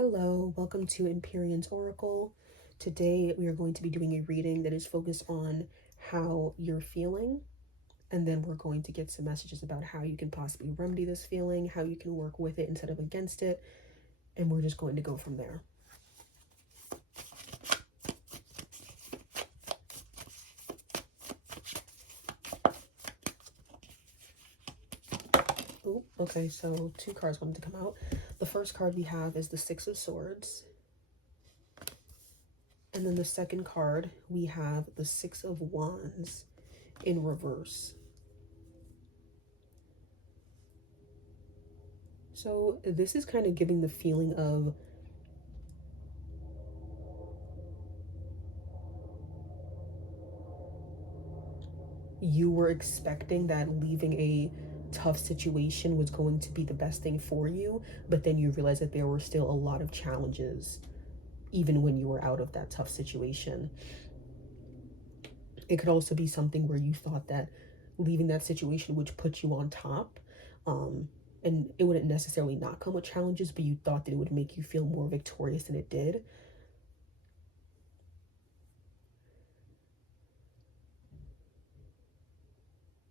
Hello, welcome to Empyrean's Oracle. Today we are going to be doing a reading that is focused on how you're feeling, and then we're going to get some messages about how you can possibly remedy this feeling, how you can work with it instead of against it, and we're just going to go from there. Oh, okay, so two cards wanted to come out. The first card we have is the Six of Swords. And then the second card, we have the Six of Wands in reverse. So this is kind of giving the feeling of you were expecting that leaving a tough situation was going to be the best thing for you, but then you realize that there were still a lot of challenges even when you were out of that tough situation. It could also be something where you thought that leaving that situation would put you on top, and it wouldn't necessarily not come with challenges, but you thought that it would make you feel more victorious than it did.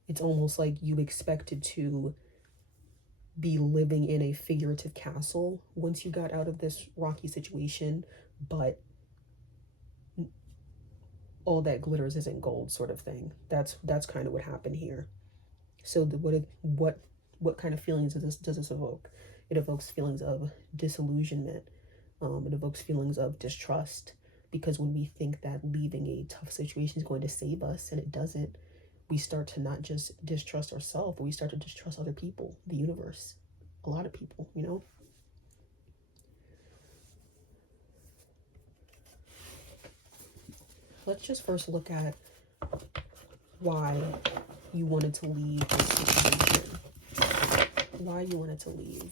It's almost like you expected to be living in a figurative castle once you got out of this rocky situation, but all that glitters isn't gold, sort of thing. That's kind of what happened here. So what kind of feelings does this evoke? It evokes feelings of disillusionment. It evokes feelings of distrust, because when we think that leaving a tough situation is going to save us and it doesn't, we start to not just distrust ourselves, but we start to distrust other people, the universe, a lot of people, you know? Let's just first look at why you wanted to leave this situation. Why you wanted to leave.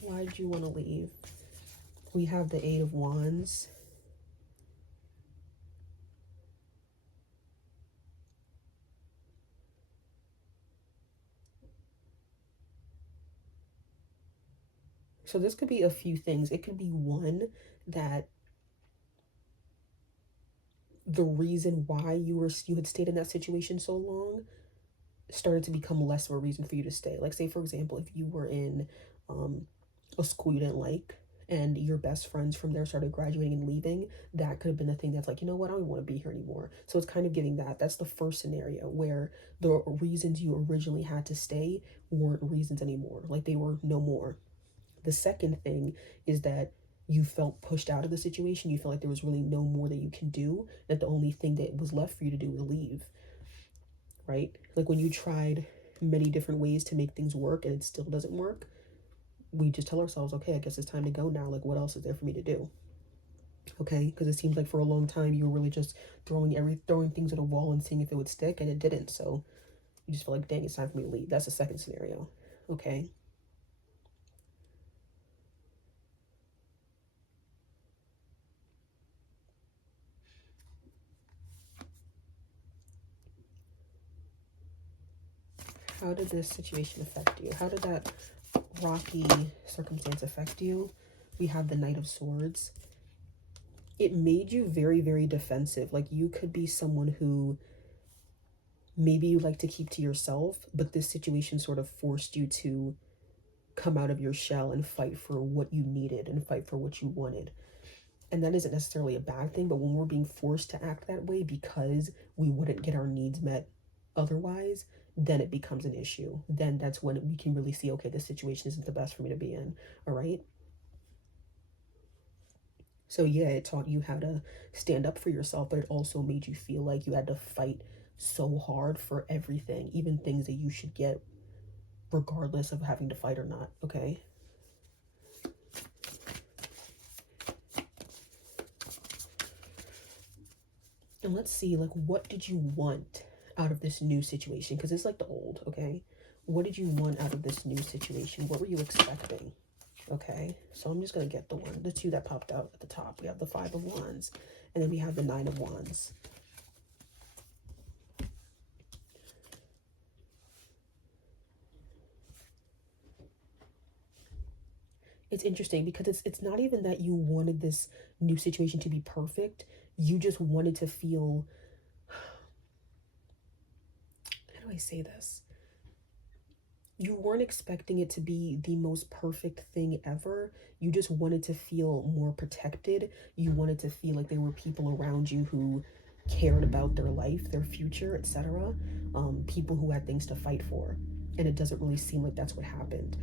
Why did you want to leave? We have the Eight of Wands. So this could be a few things. It could be one, that the reason why you had stayed in that situation so long started to become less of a reason for you to stay. Like, say for example, if you were in a school you didn't like, and your best friends from there started graduating and leaving, that could have been a thing that's like, you know what, I don't want to be here anymore. So it's kind of giving that. That's the first scenario, where the reasons you originally had to stay weren't reasons anymore. Like, they were no more. The second thing is that you felt pushed out of the situation. You felt like there was really no more that you can do, that the only thing that was left for you to do was leave, right? Like, when you tried many different ways to make things work and it still doesn't work, we just tell ourselves, okay, I guess it's time to go now. Like, what else is there for me to do? Okay, because it seems like for a long time you were really just throwing things at a wall and seeing if it would stick, and it didn't. So you just feel like, dang, it's time for me to leave. That's the second scenario. Okay. How did this situation affect you? How did that rocky circumstance affect you? We have the Knight of Swords. It made you very, very defensive. Like, you could be someone who maybe you like to keep to yourself, but this situation sort of forced you to come out of your shell and fight for what you needed and fight for what you wanted. And that isn't necessarily a bad thing, but when we're being forced to act that way because we wouldn't get our needs met otherwise, then it becomes an issue. Then that's when we can really see, okay, this situation isn't the best for me to be in. All right. So yeah, it taught you how to stand up for yourself, but it also made you feel like you had to fight so hard for everything, even things that you should get regardless of having to fight or not. Okay. And let's see, like, what did you want out of this new situation? Because it's like the old, okay? What did you want out of this new situation? What were you expecting? Okay, so I'm just going to get the two that popped out at the top. We have the Five of Wands, and then we have the Nine of Wands. it's interesting because it's not even that you wanted this new situation to be perfect. You just wanted to feel, how do I say this? You weren't expecting it to be the most perfect thing ever. You just wanted to feel more protected. You wanted to feel like there were people around you who cared about their life, their future, etc. People who had things to fight for. And it doesn't really seem like that's what happened.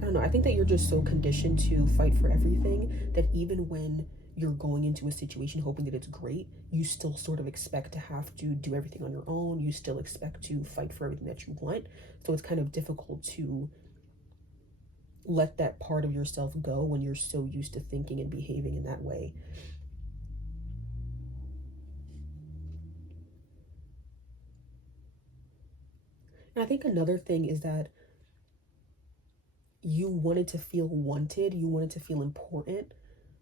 I don't know. I think that you're just so conditioned to fight for everything that even when you're going into a situation hoping that it's great, you still sort of expect to have to do everything on your own. You still expect to fight for everything that you want. So it's kind of difficult to let that part of yourself go when you're so used to thinking and behaving in that way. And I think another thing is that you wanted to feel wanted, you wanted to feel important.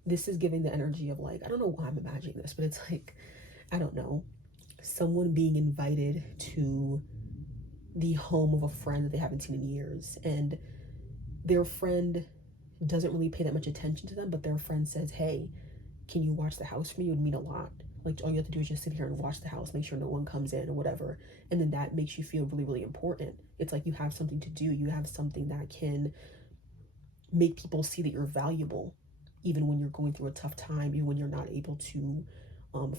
This is giving the energy of like, I don't know why I'm imagining this, but it's like, I don't know, someone being invited to the home of a friend that they haven't seen in years, and their friend doesn't really pay that much attention to them, but their friend says, hey, can you watch the house for me? It would mean a lot. Like, all you have to do is just sit here and watch the house, make sure no one comes in or whatever. And then that makes you feel really, really important. It's like you have something to do, you have something that can make people see that you're valuable, even when you're going through a tough time, even when you're not able to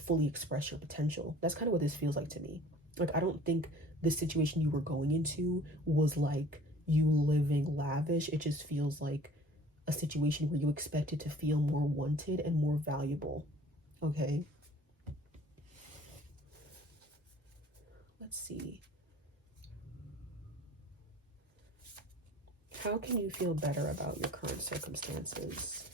fully express your potential. That's kind of what this feels like to me. Like, I don't think the situation you were going into was like you living lavish. It just feels like a situation where you expected to feel more wanted and more valuable. Okay, let's see. How can you feel better about your current circumstances?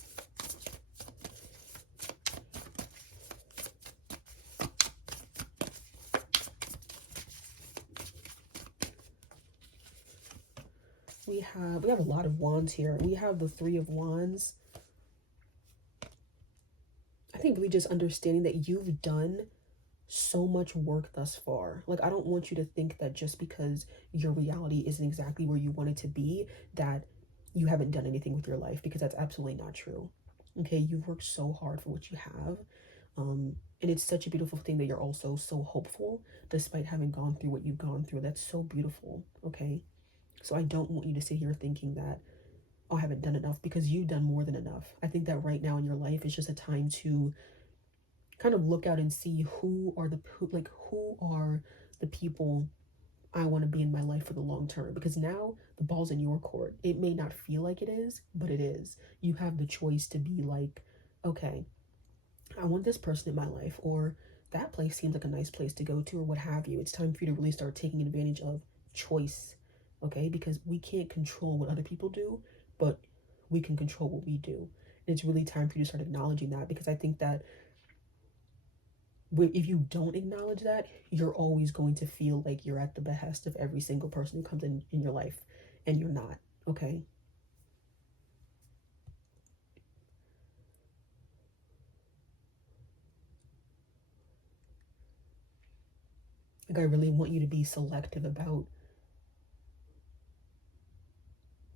We have a lot of wands here. We have the Three of Wands. I think really just understanding that you've done so much work thus far. Like, I don't want you to think that just because your reality isn't exactly where you want it to be, that you haven't done anything with your life, because that's absolutely not true. Okay, you've worked so hard for what you have. And it's such a beautiful thing that you're also so hopeful despite having gone through what you've gone through. That's so beautiful. Okay, so I don't want you to sit here thinking that, oh, I haven't done enough, because you've done more than enough. I think that right now in your life is just a time to kind of look out and see who are the people I want to be in my life for the long term, because now the ball's in your court. It may not feel like it is, but it is. You have the choice to be like, okay, I want this person in my life, or that place seems like a nice place to go to, or what have you. It's time for you to really start taking advantage of choice, okay? Because we can't control what other people do, but we can control what we do. And it's really time for you to start acknowledging that, because I think that if you don't acknowledge that, you're always going to feel like you're at the behest of every single person who comes in your life, and you're not, okay? Like, I really want you to be selective about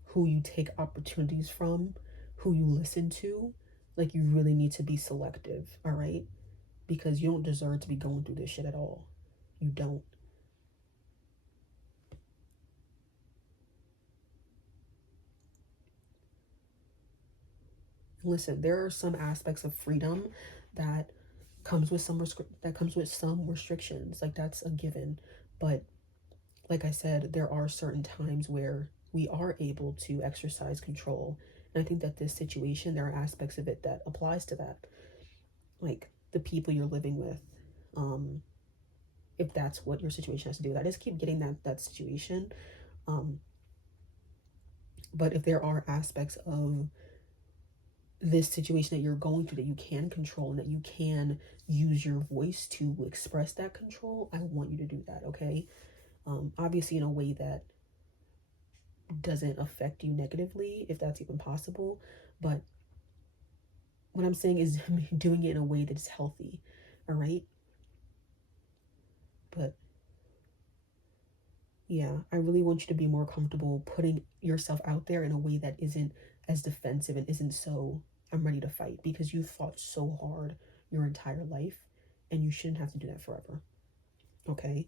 who you take opportunities from, who you listen to. Like, you really need to be selective, all right? Because you don't deserve to be going through this shit at all. You don't. Listen, there are some aspects of freedom that comes with some restrictions. Like, that's a given. But like I said, there are certain times where we are able to exercise control. And I think that this situation, there are aspects of it that applies to that. Like the people you're living with, um, if that's what your situation has to do with. I just keep getting that situation. Um, but if there are aspects of this situation that you're going through that you can control and that you can use your voice to express that control, I want you to do that, okay? Obviously in a way that doesn't affect you negatively, if that's even possible. But what I'm saying is doing it in a way that's healthy, all right? But Yeah, I really want you to be more comfortable putting yourself out there in a way that isn't as defensive and isn't so, I'm ready to fight, because you've fought so hard your entire life and you shouldn't have to do that forever. Okay?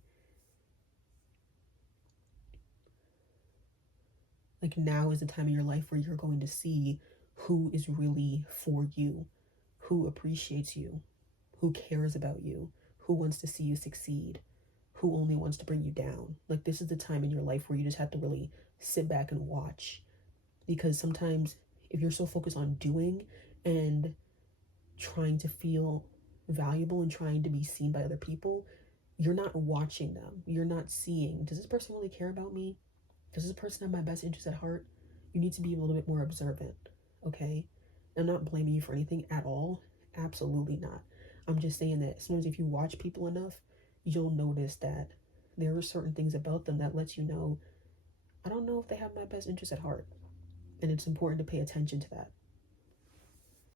Like, now is the time in your life where you're going to see who is really for you, who appreciates you, who cares about you, who wants to see you succeed, who only wants to bring you down. Like, this is the time in your life where you just have to really sit back and watch. Because sometimes, if you're so focused on doing and trying to feel valuable and trying to be seen by other people, you're not watching them. You're not seeing, does this person really care about me? Does this person have my best interest at heart? You need to be a little bit more observant, okay? I'm not blaming you for anything at all. Absolutely not. I'm just saying that sometimes if you watch people enough, you'll notice that there are certain things about them that lets you know, I don't know if they have my best interest at heart. And it's important to pay attention to that.